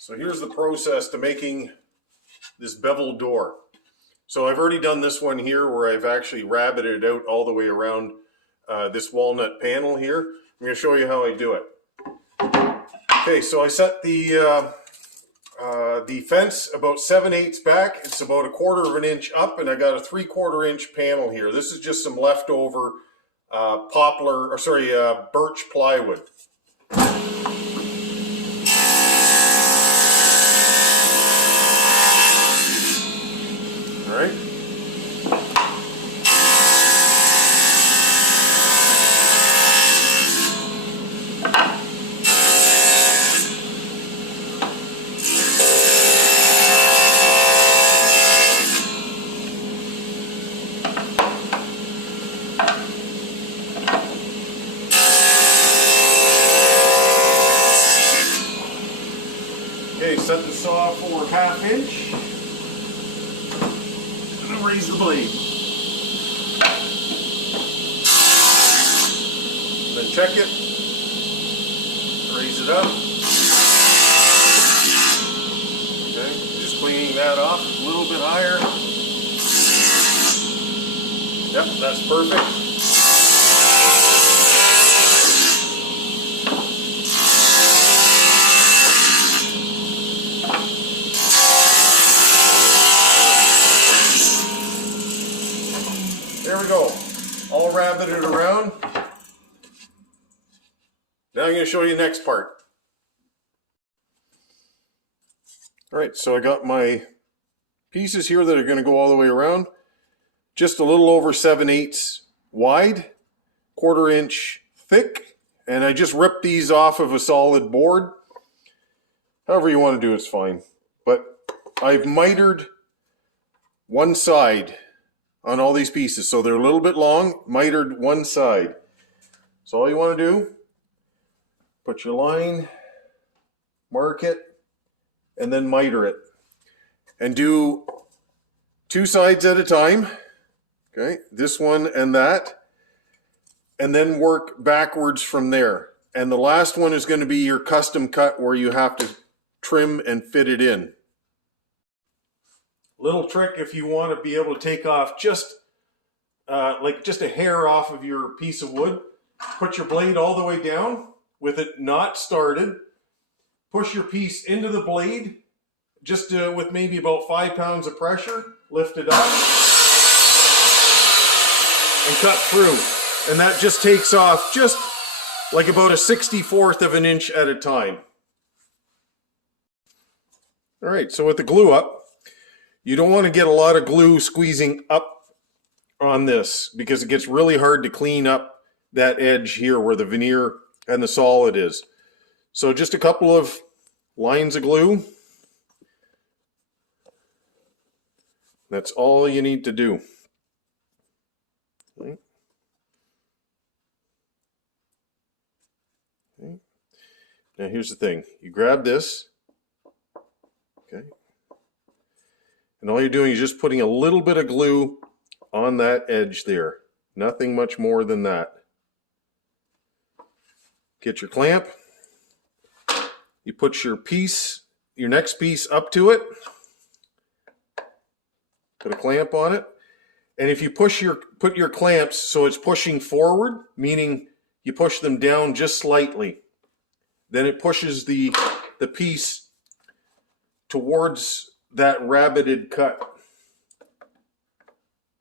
So here's the process to making this bevel door. So I've already done this one here where I've actually rabbeted out all the way around this walnut panel here. I'm going to show you how I do it. Okay, so I set the fence about 7/8 back. It's about 1/4 of an inch up, and I got a 3/4 inch panel here. This is just some leftover birch plywood. All right. Okay, set the saw for 1/2 inch. And raise the blade. And then check it. Raise it up. Okay, just cleaning that off a little bit higher. Yep, that's perfect. There we go, all rabbeted around. Now I'm going to show you the next part. All right, so I got my pieces here that are going to go all the way around. Just a little over 7/8 wide, 1/4 inch thick, and I just ripped these off of a solid board. However you want to do it's fine. But I've mitered one side on all these pieces, so they're a little bit long, mitered one side. So all you want to do, put your line, mark it, and then miter it. And do 2 sides at a time, okay, this one and that, and then work backwards from there. And the last one is going to be your custom cut where you have to trim and fit it in. Little trick if you want to be able to take off just a hair off of your piece of wood. Put your blade all the way down with it not started. Push your piece into the blade just with maybe about 5 pounds of pressure. Lift it up and cut through. And that just takes off just like about a 1/64 of an inch at a time. All right, so with the glue up, you don't want to get a lot of glue squeezing up on this because it gets really hard to clean up that edge here where the veneer and the solid is. So just a couple of lines of glue. That's all you need to do. Okay. Okay. Now here's the thing. You grab this. Okay. And all you're doing is just putting a little bit of glue on that edge there. Nothing much more than that. Get your clamp. You put your piece, your next piece up to it. Put a clamp on it. And if you put your clamps so it's pushing forward, meaning you push them down just slightly, then it pushes the piece towards that rabbeted cut,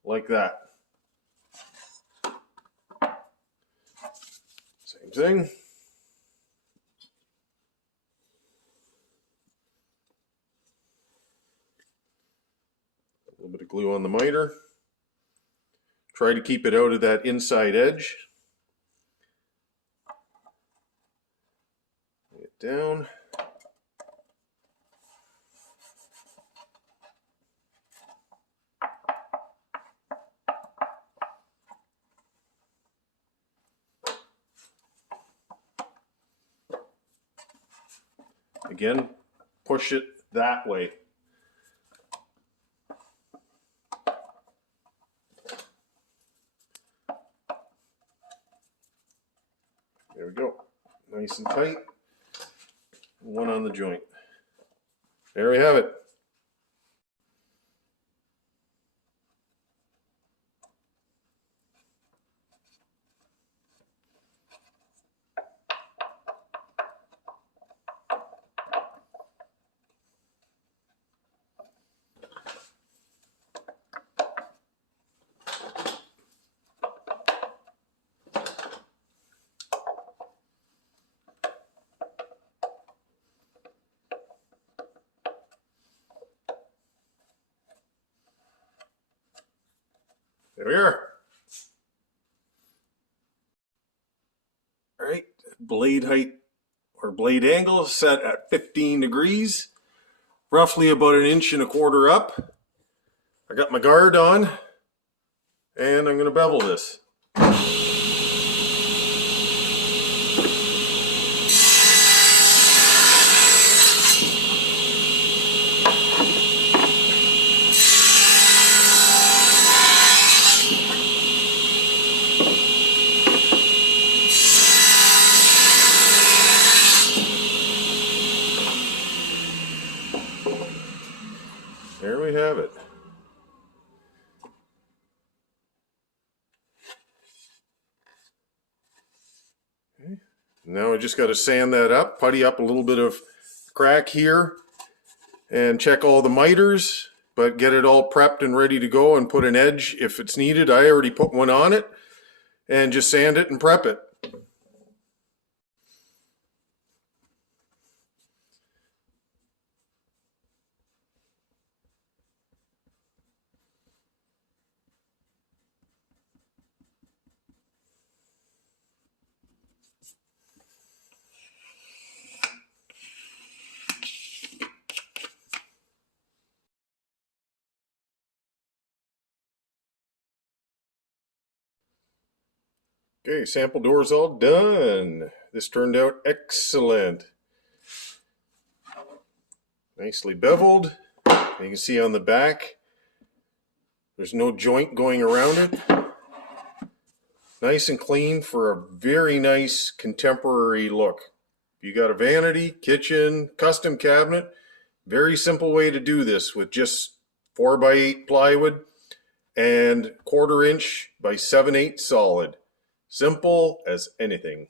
like that. Same thing. A little bit of glue on the miter. Try to keep it out of that inside edge. Lay it down. Again, push it that way. There we go. Nice and tight. One on the joint. There we have it. There we are. All right, blade height or blade angle set at 15 degrees, roughly about 1.25 inches up. I got my guard on, and I'm going to bevel this. There we have it. Okay. Now I just got to sand that up, putty up a little bit of crack here, and check all the miters, but get it all prepped and ready to go and put an edge if it's needed. I already put one on it, and just sand it and prep it. Okay, sample door's all done. This turned out excellent. Nicely beveled. You can see on the back, there's no joint going around it. Nice and clean for a very nice contemporary look. You got a vanity, kitchen, custom cabinet. Very simple way to do this with just 4x8 plywood and 1/4 inch by 7/8 solid. Simple as anything.